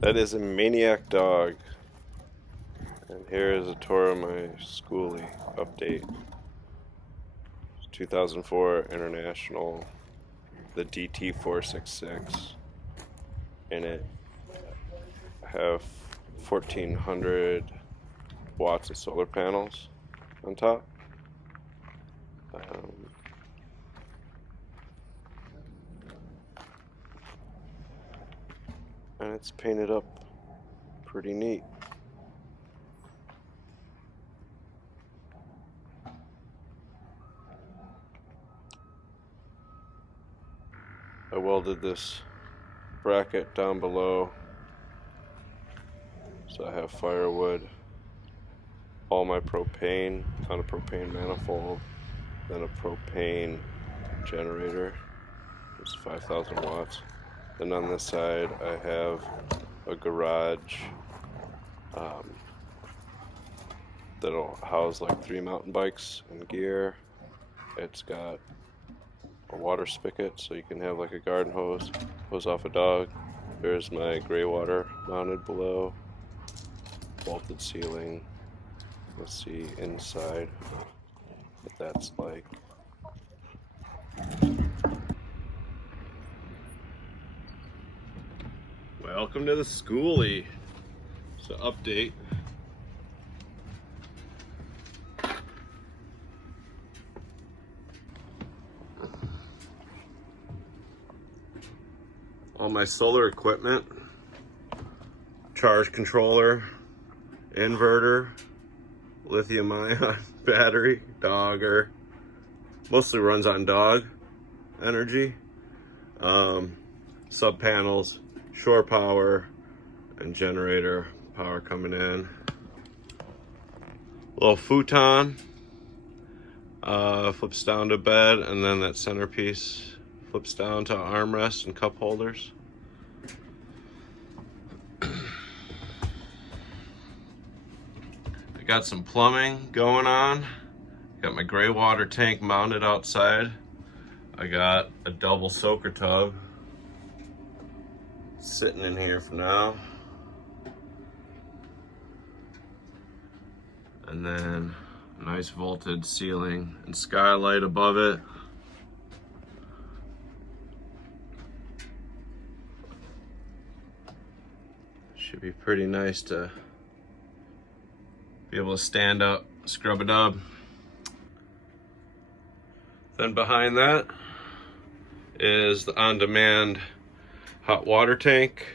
That is a maniac dog. And here is a tour of my Skoolie update. 2004 International, the DT466. In it, I have 1400 watts of solar panels on top. And it's painted up pretty neat. I welded this bracket down below, so I have firewood, all my propane on a propane manifold, then a propane generator, it's 5,000 watts. Then on this side I have a garage that'll house like 3 mountain bikes and gear. It's got a water spigot so you can have like a garden hose off a dog. There's my gray water mounted below, vaulted ceiling. Let's see inside what that's like. Welcome to the Skoolie. So update. All my solar equipment, charge controller, inverter, lithium ion battery, dogger, mostly runs on dog energy, sub panels, shore power, and generator power coming in. Little futon, flips down to bed, and then that centerpiece flips down to armrest and cup holders. I got some plumbing going on. Got my gray water tank mounted outside. I got a double soaker tub sitting in here for now. And then a nice vaulted ceiling and skylight above it. Should be pretty nice to be able to stand up, scrub a dub. Then behind that is the on-demand hot water tank,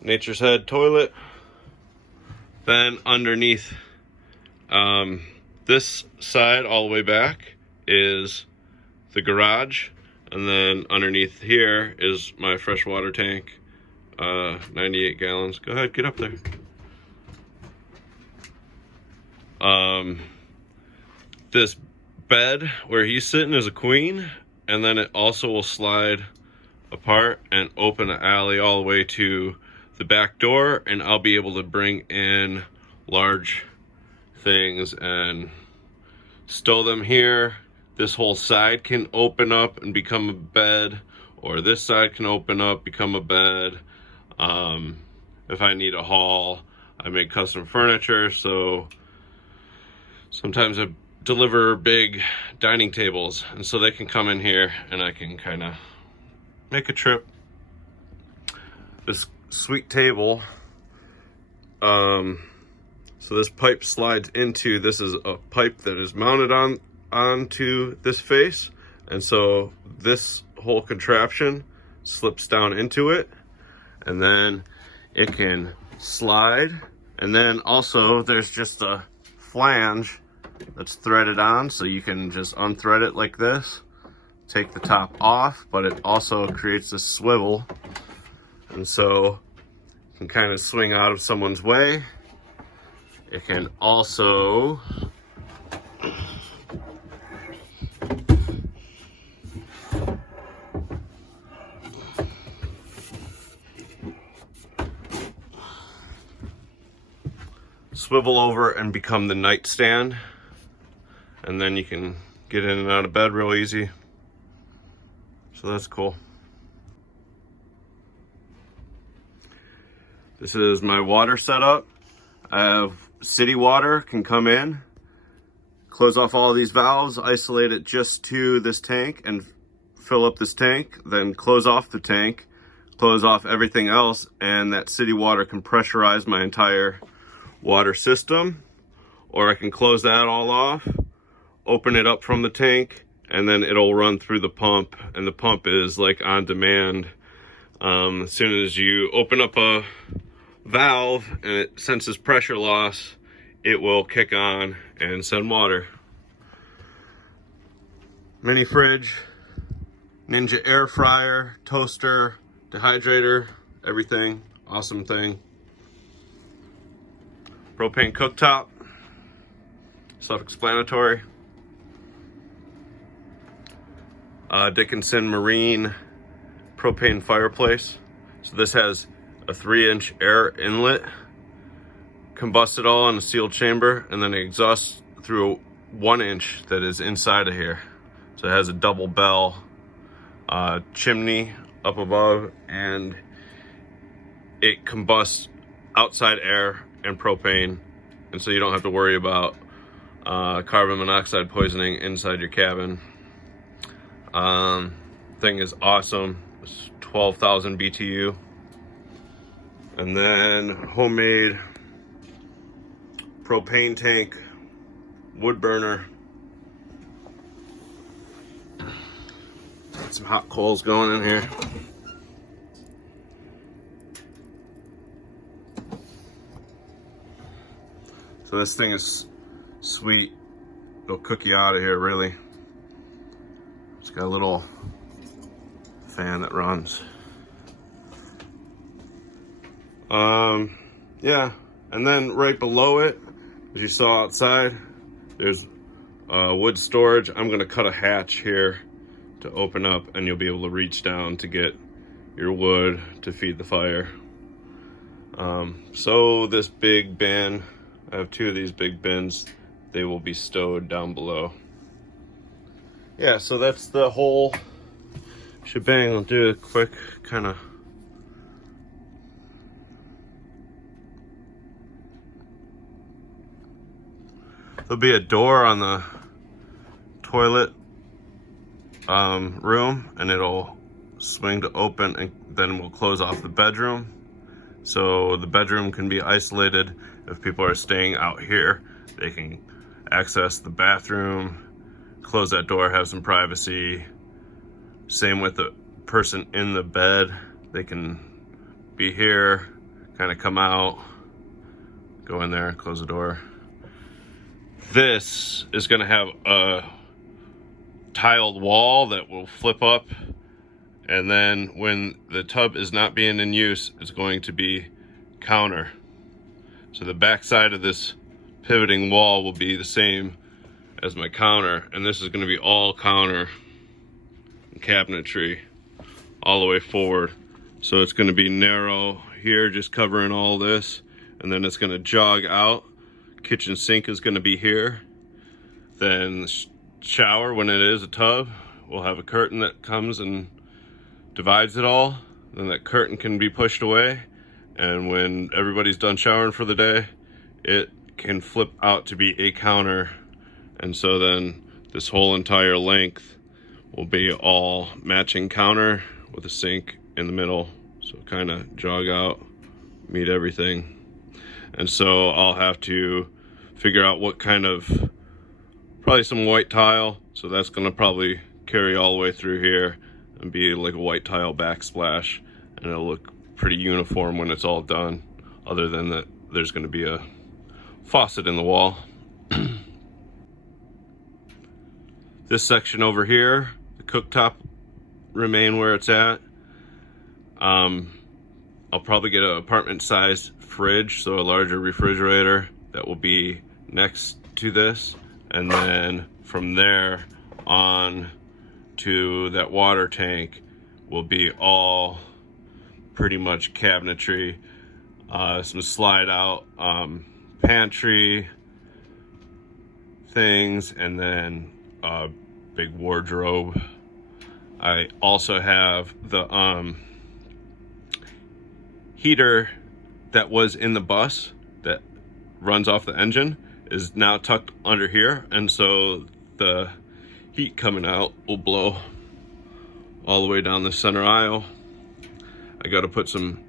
Nature's Head toilet. Then underneath this side all the way back is the garage, and then underneath here is my fresh water tank, 98 gallons. Go ahead, get up there. This bed where he's sitting is a queen, and then it also will slide apart and open an alley all the way to the back door, and I'll be able to bring in large things and stow them here. This whole side can open up and become a bed, or this side can open up, become a bed. If I need a haul, I make custom furniture, so sometimes I deliver big dining tables, and so they can come in here and I can kind of make a trip. This sweet table, so this pipe slides into, this is a pipe that is mounted onto this face, and so this whole contraption slips down into it, and then it can slide. And then also there's just a flange that's threaded on, so you can just unthread it like this, take the top off, but it also creates this swivel, and so you can kind of swing out of someone's way. It can also swivel over and become the nightstand, and then you can get in and out of bed real easy. So that's cool. This is my water setup. I have city water, can come in, close off all these valves, isolate it just to this tank and fill up this tank, then close off the tank, close off everything else, and that city water can pressurize my entire water system. Or I can close that all off, open it up from the tank, and then it'll run through the pump, and the pump is like on demand. As soon as you open up a valve and it senses pressure loss, it will kick on and send water. Mini fridge, Ninja air fryer, toaster, dehydrator, everything. Awesome thing. Propane cooktop, self-explanatory. Dickinson Marine propane fireplace. So this has a 3-inch air inlet, combust it all in a sealed chamber, and then it exhausts through a 1-inch that is inside of here. So it has a double bell chimney up above, and it combusts outside air and propane, and so you don't have to worry about carbon monoxide poisoning inside your cabin. Thing is awesome. It's 12,000 BTU. And then homemade propane tank, wood burner. Got some hot coals going in here. So this thing is sweet. It'll cook you out of here, really. It's got a little fan that runs. Yeah, and then right below it, as you saw outside, there's wood storage. I'm gonna cut a hatch here to open up, and you'll be able to reach down to get your wood to feed the fire. So this big bin, I have 2 of these big bins. They will be stowed down below. Yeah, so that's the whole shebang. I'll do a quick kind of there'll be a door on the toilet room, and it'll swing to open, and then we'll close off the bedroom. So the bedroom can be isolated. If people are staying out here, they can access the bathroom, close that door, have some privacy. Same with the person in the bed. They can be here, kind of come out, go in there, close the door. This is going to have a tiled wall that will flip up, and then when the tub is not being in use, it's going to be counter. So the back side of this pivoting wall will be the same as my counter, and this is going to be all counter and cabinetry all the way forward. So it's going to be narrow here, just covering all this, and then it's going to jog out. Kitchen sink is going to be here. Then the shower, when it is a tub, we'll have a curtain that comes and divides it all. Then that curtain can be pushed away, and when everybody's done showering for the day, it can flip out to be a counter. And so then this whole entire length will be all matching counter with a sink in the middle. So kind of jog out, meet everything. And so I'll have to figure out what kind of, probably some white tile. So that's gonna probably carry all the way through here and be like a white tile backsplash. And it'll look pretty uniform when it's all done. Other than that, there's gonna be a faucet in the wall. This section over here, the cooktop remain where it's at. I'll probably get an apartment sized fridge, so a larger refrigerator that will be next to this. And then from there on to that water tank will be all pretty much cabinetry, some slide out pantry things, and then a big wardrobe. I also have the heater that was in the bus that runs off the engine is now tucked under here, and so the heat coming out will blow all the way down the center aisle. I got to put some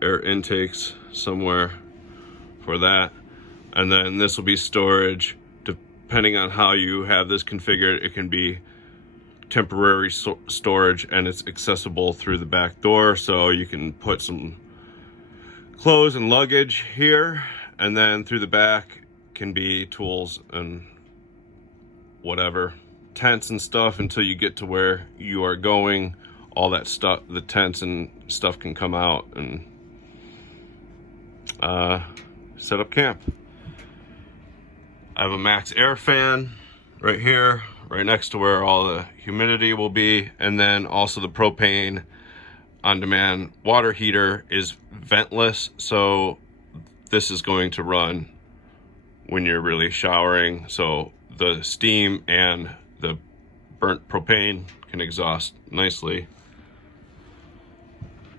air intakes somewhere for that, and then this will be storage. Depending on how you have this configured, it can be temporary storage, and it's accessible through the back door, so you can put some clothes and luggage here, and then through the back can be tools and whatever, tents and stuff, until you get to where you are going. All that stuff, the tents and stuff, can come out and set up camp. I have a max air fan right here, right next to where all the humidity will be, and then also the propane on-demand water heater is ventless, so this is going to run when you're really showering, so the steam and the burnt propane can exhaust nicely.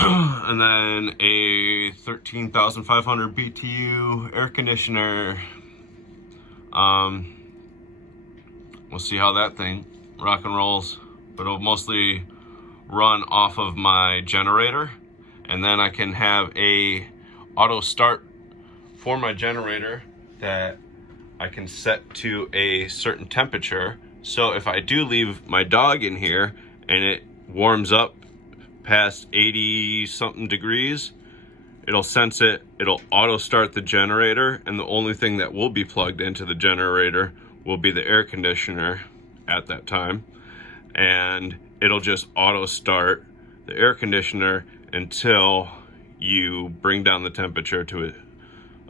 And then a 13,500 BTU air conditioner. We'll see how that thing rock and rolls, but it'll mostly run off of my generator, and then I can have a auto start for my generator that I can set to a certain temperature. So if I do leave my dog in here and it warms up past 80 something degrees, it'll sense it, it'll auto start the generator, and the only thing that will be plugged into the generator will be the air conditioner at that time, and it'll just auto start the air conditioner until you bring down the temperature to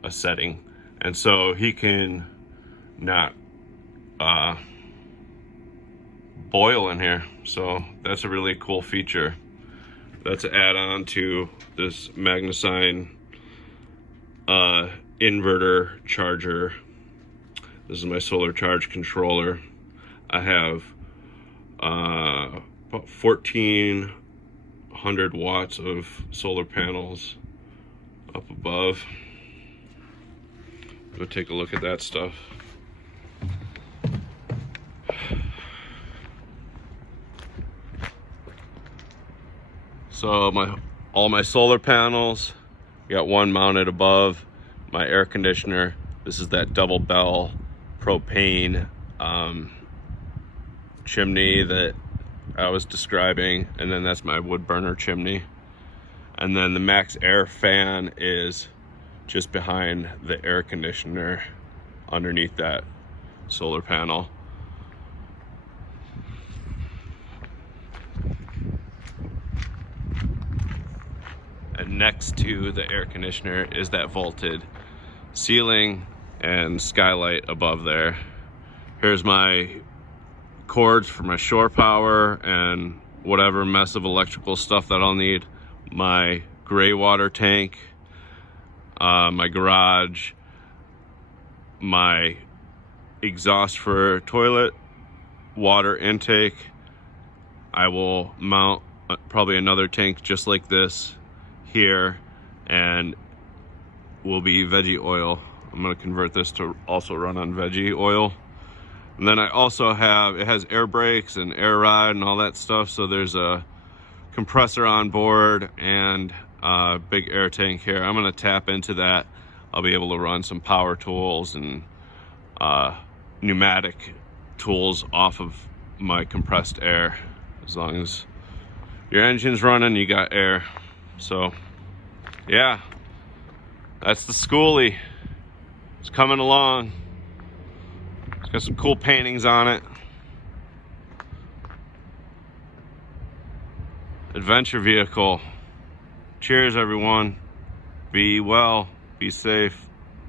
a setting, and so he can not boil in here. So that's a really cool feature. That's an add-on to this Magnusign inverter charger. This is my solar charge controller. I have about 1,400 watts of solar panels up above. Go take a look at that stuff. So all my solar panels, got one mounted above my air conditioner. This is that double bell propane chimney that I was describing, and then that's my wood burner chimney. And then the max air fan is just behind the air conditioner underneath that solar panel. And next to the air conditioner is that vaulted ceiling and skylight above there. Here's my cords for my shore power and whatever mess of electrical stuff that I'll need. My gray water tank, my garage, my exhaust for toilet water intake. I will mount probably another tank just like this here, and will be veggie oil. I'm going to convert this to also run on veggie oil. And then I also have, it has air brakes and air ride and all that stuff, so there's a compressor on board and a big air tank here. I'm going to tap into that. I'll be able to run some power tools and pneumatic tools off of my compressed air. As long as your engine's running, you got air. So yeah, that's the Skoolie. It's coming along. It's got some cool paintings on it. Adventure vehicle. Cheers everyone. Be well, be safe.